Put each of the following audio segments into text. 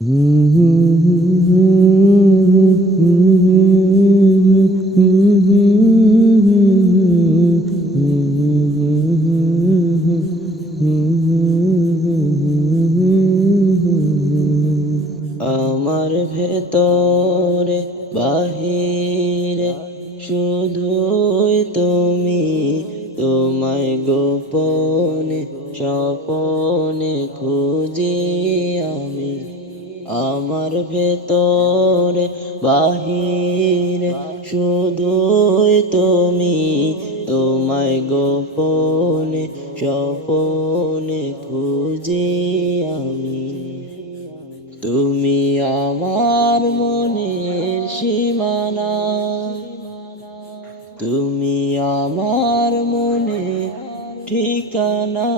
আমার ভেতরে বাহিরে শুধুই তুমি তোমায় গোপনে স্বপনে খুঁজি আমি আমার ভেতরে বাহিরে, শুধুই তুমি তোমায় গোপনে, স্বপনে খুঁজি আমি। তুমি আমার মনের সীমানা। তুমি আমার মনে ঠিকানা।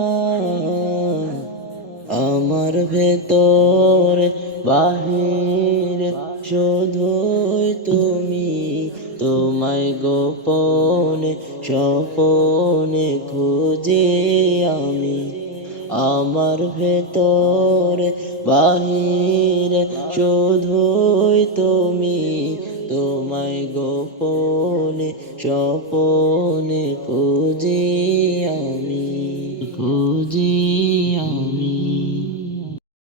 আমার ভেতর বাহির, শুধুই তুমি, তোমায় গোপনে, স্বপনে খুঁজে আমি। আমার ভেতর বাহির, শুধুই তুমি, তোমায় গোপনে, স্বপনে খুঁজি